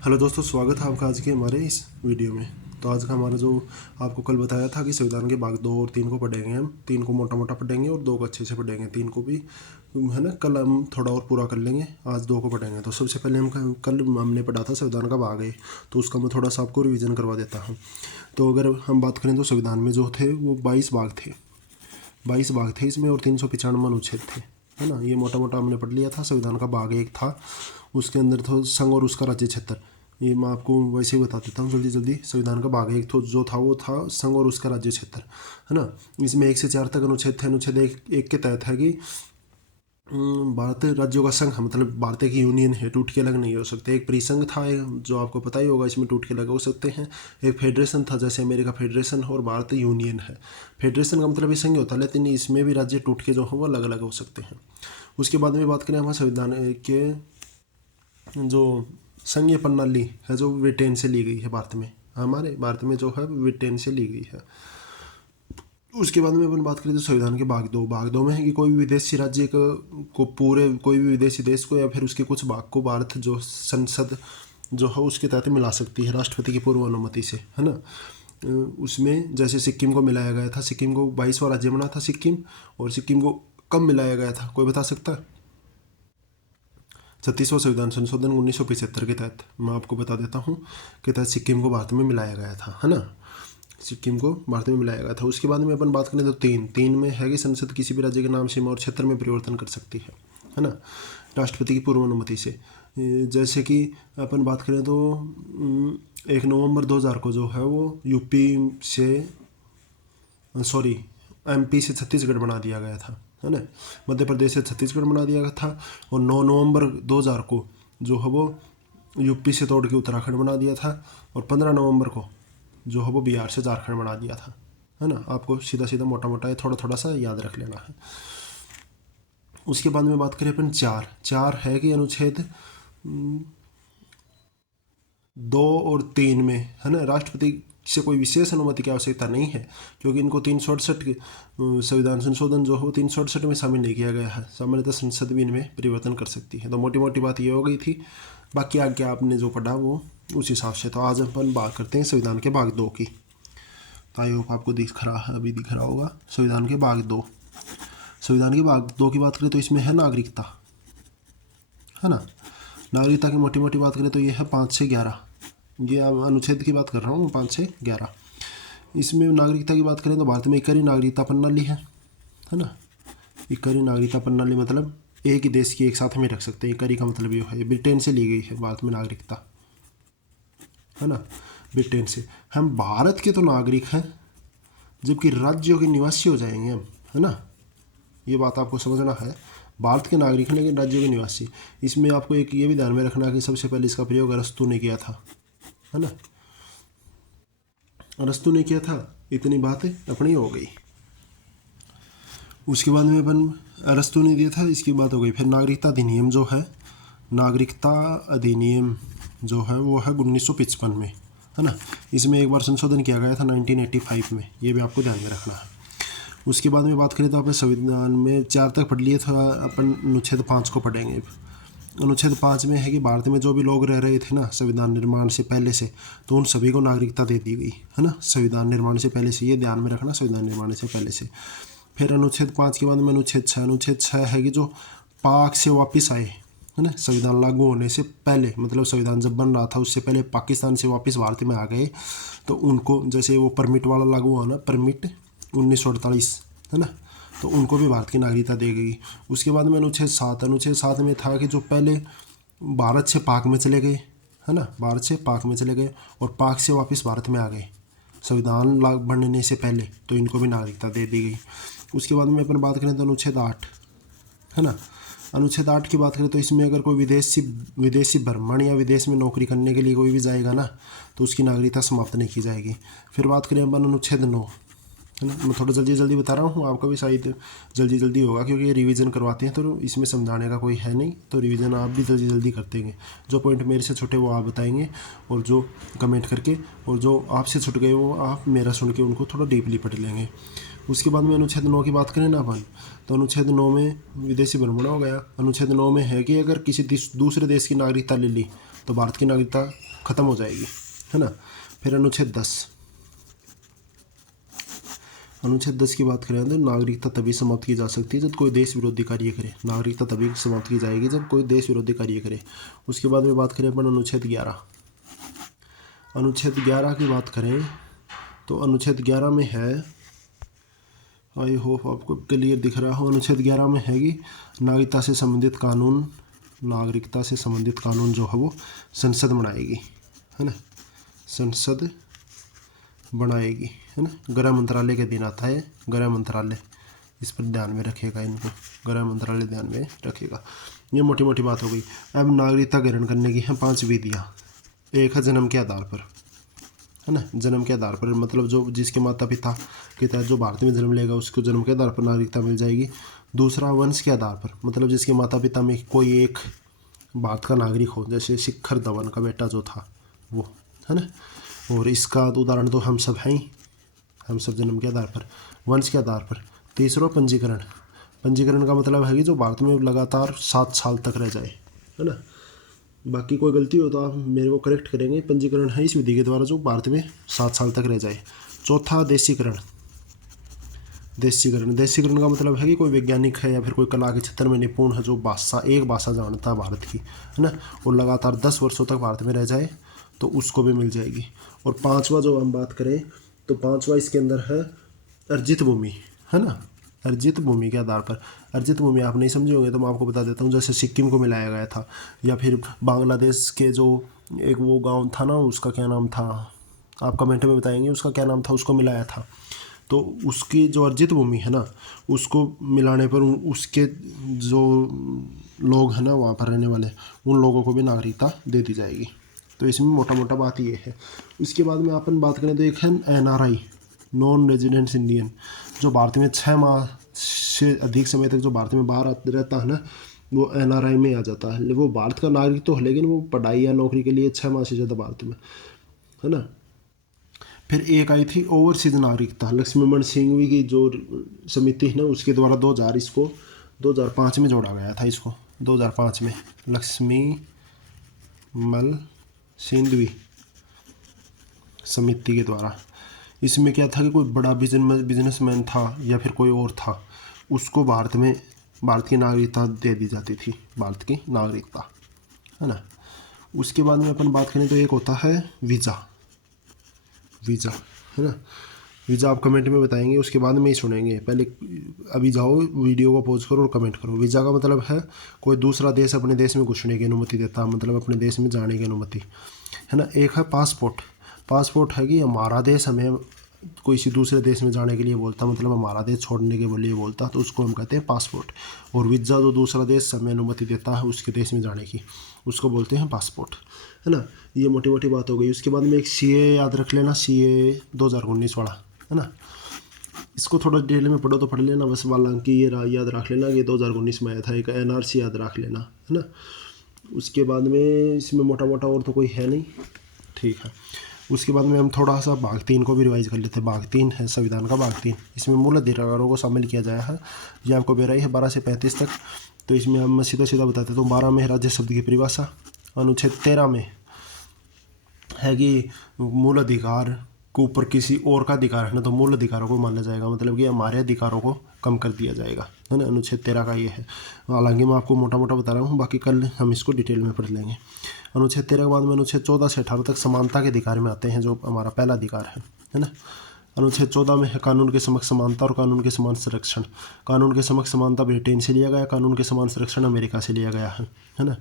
Hello दोस्तों, स्वागत है आपका आज के हमारे इस वीडियो में। तो आज का हमारा जो आपको कल बताया था कि संविधान के भाग 2 और 3 को पढ़ेंगे। हम 3 को मोटा मोटा पढ़ेंगे और 2 को अच्छे से पढ़ेंगे। 3 को भी है ना, कल हम थोड़ा और पूरा कर लेंगे, आज 2 को पढ़ेंगे। तो सबसे पहले हम कल हमने पढ़ा था संविधान का भाग 1, तो उसका मैं थोड़ा सा आपको रिविज़न करवा देता हूँ। तो अगर हम बात करें तो संविधान में जो थे वो 22 भाग थे, 22 भाग थे इसमें, और 395 अनुच्छेद थे, है ना। ये मोटा मोटा हमने पढ़ लिया था। संविधान का भाग 1 था, उसके अंदर था संघ और उसका राज्य क्षेत्र। ये मैं आपको वैसे ही बता देता हूँ जल्दी जल्दी। संविधान का भाग 1 तो जो था वो था संघ और उसका राज्य क्षेत्र, है ना। इसमें 1 से 4 तक अनुच्छेद थे। अनुच्छेद एक के तहत है कि भारत राज्यों का संघ, मतलब भारत की यूनियन है, टूट के अलग नहीं हो सकते। एक परिसंघ था जो आपको पता ही होगा, इसमें टूट के अलग हो सकते हैं। एक फेडरेशन था, जैसे अमेरिका फेडरेशन और भारत यूनियन है। फेडरेशन का मतलब ये संघ होता है, लेकिन इसमें भी राज्य टूट के जो है वो अलग अलग हो सकते हैं। उसके बाद में बात करें हमारे संविधान के जो संघीय प्रणाली है जो ब्रिटेन से ली गई है भारत में, हमारे भारत में जो है ब्रिटेन से ली गई है। उसके बाद में अपन बात करें तो संविधान के भाग दो में है कि कोई भी विदेशी राज्य को पूरे कोई भी विदेशी देश को या फिर उसके कुछ भाग को भारत जो संसद जो है उसके तहत मिला सकती है राष्ट्रपति की पूर्व अनुमति से, है ना। उसमें जैसे सिक्किम को मिलाया गया था, सिक्किम को 22वां राज्य बना था सिक्किम, और सिक्किम को कब मिलाया गया था कोई बता सकता है? 36वां संविधान संशोधन 1975 के तहत, मैं आपको बता देता हूँ, के तहत सिक्किम को भारत में मिलाया गया था, है ना। सिक्किम को भारत में मिलाया गया था। उसके बाद में अपन बात करें तो तीन में है कि संसद किसी भी राज्य के नाम, सीमा और क्षेत्र में परिवर्तन कर सकती है ना, राष्ट्रपति की पूर्व अनुमति से। जैसे कि अपन बात करें तो 1 नवंबर 2000 को जो है वो एमपी से छत्तीसगढ़ बना दिया गया था, है ना। मध्य प्रदेश से छत्तीसगढ़ बना दिया गया था। और 9 नवंबर 2000 को जो है वो यूपी से तोड़ के उत्तराखंड बना दिया था। और 15 नवंबर को जो है वो बिहार से झारखंड बना दिया था, है ना। आपको सीधा सीधा मोटा मोटा थोड़ा थोड़ा सा याद रख लेना है। उसके बाद में बात करें अपन चार है कि अनुच्छेद 2 और 3 में, है ना, राष्ट्रपति से कोई विशेष अनुमति की आवश्यकता नहीं है, क्योंकि इनको 368 संविधान संशोधन जो है 368 में शामिल नहीं किया गया है। सामान्यतः संसद भी इनमें परिवर्तन कर सकती है। तो मोटी मोटी बात ये हो गई थी, बाकी आगे आपने जो पढ़ा वो उस हिसाब से। तो आज अपन बात करते हैं संविधान के भाग 2 की। तो आई होप आपको दिख रहा होगा संविधान के भाग 2। संविधान के भाग 2 की बात करें तो इसमें है नागरिकता, है ना। नागरिकता की मोटी मोटी बात करें तो ये है 5 से 11, ये अनुच्छेद की बात कर रहा हूँ, 5 से 11। इसमें नागरिकता की बात करें तो भारत में इकहरी नागरिकता प्रणाली है ना। इकहरी नागरिकता प्रणाली मतलब एक ही देश की एक साथ में रख सकते हैं। इकहरी का मतलब ये है, ब्रिटेन से ली गई है भारत में नागरिकता, है ना, ब्रिटेन से। हम भारत के तो नागरिक हैं, जबकि राज्यों के निवासी हो जाएंगे हम, है ना। ये बात आपको समझना है, भारत के नागरिक हैं लेकिन राज्यों के निवासी। इसमें आपको एक ये भी ध्यान में रखना कि सबसे पहले इसका प्रयोग अरस्तू ने किया था, है ना। अरस्तू ने किया था, इतनी बात अपनी हो गई। उसके बाद में अपन अरस्तू ने दिया था, इसकी बात हो गई। फिर नागरिकता अधिनियम जो है, नागरिकता अधिनियम जो है वो है 1955 में, है ना। इसमें एक बार संशोधन किया गया था 1985 में, ये भी आपको ध्यान में रखना है। उसके बाद में बात करें तो अपने संविधान में 4 तक पढ़ लिए, था अपन अनुच्छेद 5 को पढ़ेंगे। अनुच्छेद 5 में है कि भारत में जो भी लोग रह रहे थे ना संविधान निर्माण से पहले से, तो उन सभी को नागरिकता दे दी गई, है ना। संविधान निर्माण से पहले से, ये ध्यान में रखना, संविधान निर्माण से पहले से। फिर अनुच्छेद 5 के बाद में अनुच्छेद 6। अनुच्छेद 6 है कि जो पाक से वापस आए, है ना, संविधान लागू होने से पहले, मतलब संविधान जब बन रहा था उससे पहले पाकिस्तान से वापस भारत में आ गए, तो उनको, जैसे वो परमिट वाला लागू हुआ ना, परमिट 1948, है ना, तो उनको भी भारत की नागरिकता दी गई। उसके बाद में अनुच्छेद 7 में था कि जो पहले भारत से पाक में चले गए, है ना, भारत से पाक में चले गए और पाक से वापस भारत में आ गए संविधान बनने से पहले, तो इनको भी नागरिकता दे दी गई। उसके बाद में अपन बात करें तो अनुच्छेद 8, है ना। अनुच्छेद 8 की बात करें तो इसमें अगर कोई विदेशी भ्रमण या विदेश में नौकरी करने के लिए कोई भी जाएगा ना, तो उसकी नागरिकता समाप्त नहीं की जाएगी। फिर बात करें अपन अनुच्छेद 9, है ना। मैं थोड़ा जल्दी बता रहा हूँ, आपका भी शायद जल्दी होगा, क्योंकि ये रिवीजन करवाते हैं तो इसमें समझाने का कोई है नहीं, तो रिवीजन आप भी जल्दी करते हैं। जो पॉइंट मेरे से छूटे वो आप बताएंगे, और जो कमेंट करके, और जो आपसे छूट गए वो आप मेरा सुन के उनको थोड़ा डीपली पढ़ लेंगे। उसके बाद में अनुच्छेद 9 की बात करें ना अपन, तो अनुच्छेद 9 में विदेशी भ्रमण हो गया। अनुच्छेद 9 में है कि अगर किसी दूसरे देश की नागरिकता ले ली तो भारत की नागरिकता ख़त्म हो जाएगी, है ना। फिर अनुच्छेद 10, अनुच्छेद 10 की बात करें तो नागरिकता तभी समाप्त की जा सकती है जब कोई देश विरोधी कार्य करे। नागरिकता तभी समाप्त की जाएगी जब कोई देश विरोधी कार्य करे। उसके बाद में बात करें अपन अनुच्छेद 11, अनुच्छेद 11 की बात करें तो अनुच्छेद 11 में है, आई होप आपको क्लियर दिख रहा हो, अनुच्छेद 11 में है कि नागरिकता से संबंधित कानून, नागरिकता से संबंधित कानून जो है वो संसद बनाएगी, है ना, संसद बनाएगी, है ना। गृह मंत्रालय के दिन आता है, गृह मंत्रालय, इस पर ध्यान में रखिएगा, इनको गृह मंत्रालय ध्यान में रखिएगा। ये मोटी मोटी बात हो गई। अब नागरिकता ग्रहण करने की हैं 5 विधियाँ। एक है जन्म के आधार पर, है ना, जन्म के आधार पर, मतलब जो जिसके माता पिता के तहत जो भारत में जन्म लेगा उसको जन्म के आधार पर नागरिकता मिल जाएगी। दूसरा वंश के आधार पर, मतलब जिसके माता पिता में कोई एक भारत का नागरिक हो, जैसे शिखर धवन का बेटा जो था वो, है ना। और इसका उदाहरण तो हम सब हैं ही, हम सब जन्म के आधार पर, वंश के आधार पर। तीसरा पंजीकरण, पंजीकरण का मतलब है कि जो भारत में लगातार 7 साल तक रह जाए, है ना। बाकी कोई गलती हो तो आप मेरे को करेक्ट करेंगे। पंजीकरण है इस विधि के द्वारा जो भारत में 7 साल तक रह जाए। चौथा देशीकरण, देशीकरण, देशीकरण का मतलब है कि कोई वैज्ञानिक है या फिर कोई कला के क्षेत्र में निपुण है जो भाषा, एक भाषा जानता है भारत की, है ना, और लगातार 10 वर्षों तक भारत में रह जाए तो उसको भी मिल जाएगी। और 5वां जो हम बात करें तो 5वां इसके अंदर है अर्जित भूमि, है ना, अर्जित भूमि के आधार पर। अर्जित भूमि आप नहीं समझे होंगे तो मैं आपको बता देता हूँ। जैसे सिक्किम को मिलाया गया था, या फिर बांग्लादेश के जो एक वो गांव था ना, उसका क्या नाम था, आप कमेंट में बताएंगे उसका क्या नाम था, उसको मिलाया था। तो उसकी जो अर्जित भूमि है ना, उसको मिलाने पर उसके जो लोग हैं ना वहाँ पर रहने वाले, उन लोगों को भी नागरिकता दे दी जाएगी। तो इसमें मोटा मोटा बात ये है। इसके बाद में अपन बात करें तो एक है NRI, नॉन रेजिडेंट्स इंडियन, जो भारत में 6 माह से अधिक समय तक जो भारत में बाहर रहता है ना, वो NRI में आ जाता है। वो भारत का नागरिक तो है लेकिन वो पढ़ाई या नौकरी के लिए 6 माह से ज़्यादा भारत में, है ना। फिर एक आई थी ओवरसीज नागरिकता, लक्ष्मीमण सिंघवी की जो समिति है ना उसके द्वारा 2005 में जोड़ा गया था इसको, 2005 में लक्ष्मीमण सिंघवी समिति के द्वारा। इसमें क्या था कि कोई बड़ा बिजनेसमैन था या फिर कोई और था, उसको भारत की नागरिकता दे दी जाती थी, भारत की नागरिकता, है ना। उसके बाद में अपन बात करें तो एक होता है वीज़ा, वीज़ा, है ना। वीज़ा आप कमेंट में बताएंगे, उसके बाद में ही सुनेंगे। पहले अभी जाओ वीडियो को पॉज करो और कमेंट करो। वीज़ा का मतलब है कोई दूसरा देश अपने देश में घुसने की अनुमति देता है, मतलब अपने देश में जाने की अनुमति, है ना। एक है पासपोर्ट, पासपोर्ट है कि हमारा देश हमें किसी दूसरे देश में जाने के लिए बोलता, मतलब हमारा देश छोड़ने के लिए बोलता, तो उसको हम कहते हैं पासपोर्ट। और वीज़ा जो दूसरा देश हमें अनुमति देता है उसके देश में जाने की, उसको बोलते हैं पासपोर्ट, है ना। ये मोटी मोटी बात हो गई। उसके बाद में एक CA याद रख लेना, CA 2019 वाला, है ना। इसको थोड़ा डिटेल में पढ़ो तो पढ़ लेना बस, हालांकि ये याद रख लेना कि 2019 में आया था। एक NRC याद रख लेना, है ना। उसके बाद में इसमें मोटा मोटा और तो कोई है नहीं, ठीक है। उसके बाद में हम थोड़ा सा भाग 3 को भी रिवाइज कर लेते हैं। भाग 3 है संविधान का भाग 3, इसमें मूल अधिकारों को शामिल किया गया है। ये आपको बेरा ही है 12 से 35 तक। तो इसमें हम सीधा सीधा बताते तो 12 में है राज्य शब्द की परिभाषा। अनुच्छेद 13 में है कि मूल अधिकार के ऊपर किसी और का अधिकार है ना, तो मूल अधिकारों को माना जाएगा, मतलब कि हमारे अधिकारों को कम कर दिया जाएगा, है ना। अनुच्छेद 13 का ये है। हालांकि मैं आपको मोटा मोटा बता रहा हूँ, बाकी कल हम इसको डिटेल में पढ़ लेंगे। अनुच्छेद 13 के बाद में अनुच्छेद 14 से 18 तक समानता के अधिकार में आते हैं, जो हमारा पहला अधिकार है ना। अनुच्छेद 14 में है कानून के समक्ष समानता और कानून के समान संरक्षण। कानून के समक्ष समानता ब्रिटेन से लिया गया, कानून के समान संरक्षण अमेरिका से लिया गया है ना।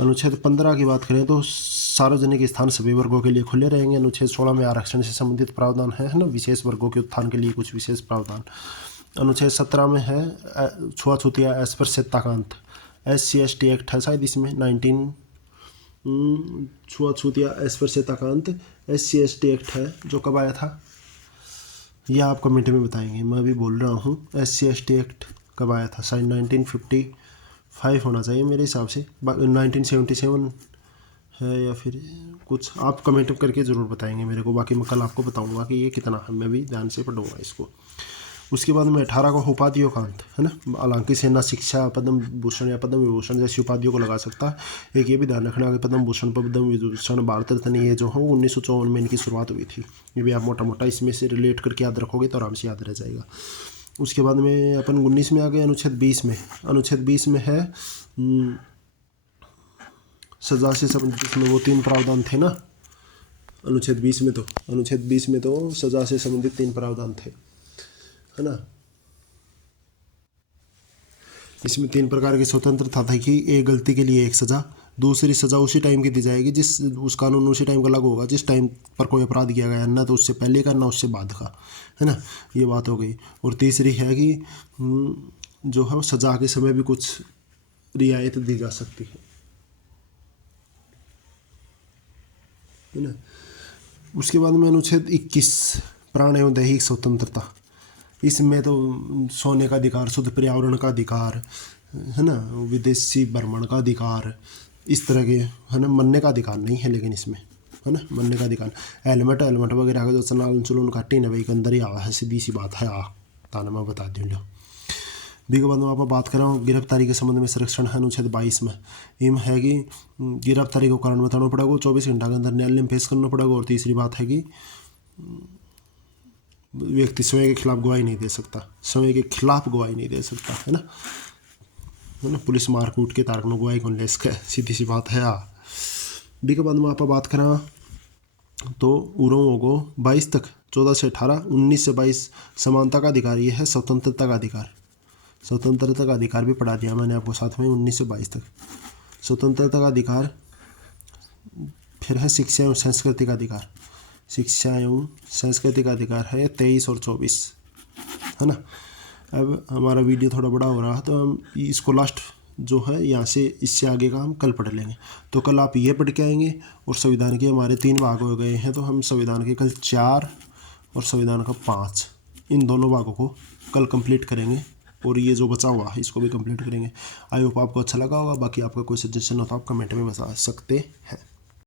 अनुच्छेद 15 की बात करें तो सार्वजनिक स्थान सभी वर्गों के लिए खुले रहेंगे। अनुच्छेद 16 में आरक्षण से संबंधित प्रावधान है ना, विशेष वर्गों के उत्थान के लिए कुछ विशेष प्रावधान। अनुच्छेद 17 में है छुआछूत या अस्पृश्यताकांत, SC/ST एक्ट है शायद इसमें 19 छुआछूत या अस्पृश्यताकांत SC/ST एक्ट है, जो कब आया था यह आप कमेंट में बताएंगे। मैं अभी बोल रहा हूँ SC/ST एक्ट कब आया था, शायद 1955 होना चाहिए मेरे हिसाब से, 1977 है या फिर कुछ, आप कमेंट करके ज़रूर बताएंगे मेरे को। बाकी मैं कल आपको बताऊंगा कि ये कितना है, मैं भी ध्यान से पढ़ूंगा इसको। उसके बाद में 18 को उपाधियों का अंत, है ना। हालांकि सेना शिक्षा पद्म भूषण या पद्म विभूषण जैसी उपाधियों को लगा सकता है। एक ये भी ध्यान रखना कि पद्म भूषण पद्म विभूषण भारत रत्न ये जो है 1954 में इनकी शुरुआत हुई थी। ये भी आप मोटा मोटा इसमें से रिलेट करके याद रखोगे तो आराम से याद रह जाएगा। उसके बाद में अपन 19 में आ गए अनुच्छेद 20 में। अनुच्छेद 20 में है सजा से संबंधित, इसमें वो 3 प्रावधान थे ना अनुच्छेद 20 में तो सजा से संबंधित 3 प्रावधान थे, है ना। इसमें 3 प्रकार की स्वतंत्रता था कि एक गलती के लिए एक सज़ा, दूसरी सज़ा उसी टाइम की दी जाएगी जिस उस कानून उसी टाइम का लागू होगा जिस टाइम पर कोई अपराध किया गया, ना तो उससे पहले का ना उससे बाद का, है ना। ये बात हो गई। और तीसरी है कि जो है सज़ा के समय भी कुछ रियायत दी जा सकती है ना। उसके बाद में अनुच्छेद 21 प्राण एवं दैहिक स्वतंत्रता। इसमें तो सोने का अधिकार, शुद्ध पर्यावरण का अधिकार, है ना, विदेशी भ्रमण का अधिकार, इस तरह के, है ना। मरने का अधिकार नहीं है लेकिन इसमें, है ना, मरने का अधिकार। हेलमेट वगैरह का जो चलान चुलन काटी ना भाई के अंदर ही आ है, सीधी सी बात है। ताना मैं बता दूँ लो। बी के बाद में आप बात कर रहा हूँ गिरफ्तारी के संबंध में संरक्षण है अनुच्छेद 22 में। इम है कि गिरफ्तारी को कारण बताना पड़ेगा, 24 घंटा के अंदर न्यायालय में पेश करना पड़ेगा। और तीसरी बात है कि व्यक्ति स्वयं के खिलाफ गवाही नहीं दे सकता, है ना। पुलिस मार कूट के तारक गवाही कौन ले सके, सीधी सी बात है। बी के बाद में आप बात करा तो उरों को 22 तक, 14 से 18, 19 से 22 समानता का अधिकार, ये है स्वतंत्रता का अधिकार। स्वतंत्रता का अधिकार भी पढ़ा दिया मैंने आपको साथ में, 19 से 22 तक स्वतंत्रता का अधिकार। फिर है शिक्षा एवं संस्कृति का अधिकार, शिक्षा एवं संस्कृति का अधिकार है 23 और 24, है ना। अब हमारा वीडियो थोड़ा बड़ा हो रहा है तो हम इसको लास्ट जो है यहाँ से इससे आगे का हम कल पढ़ लेंगे। तो कल आप ये पढ़ के आएंगे। और संविधान के हमारे 3 भाग हो गए हैं, तो हम संविधान के कल 4 और संविधान का 5, इन दोनों भागों को कल कंप्लीट करेंगे। और ये जो बचा हुआ है इसको भी कंप्लीट करेंगे। आई होप आपको अच्छा लगा होगा। बाकी आपका कोई सजेशन हो तो आप कमेंट में बता सकते हैं।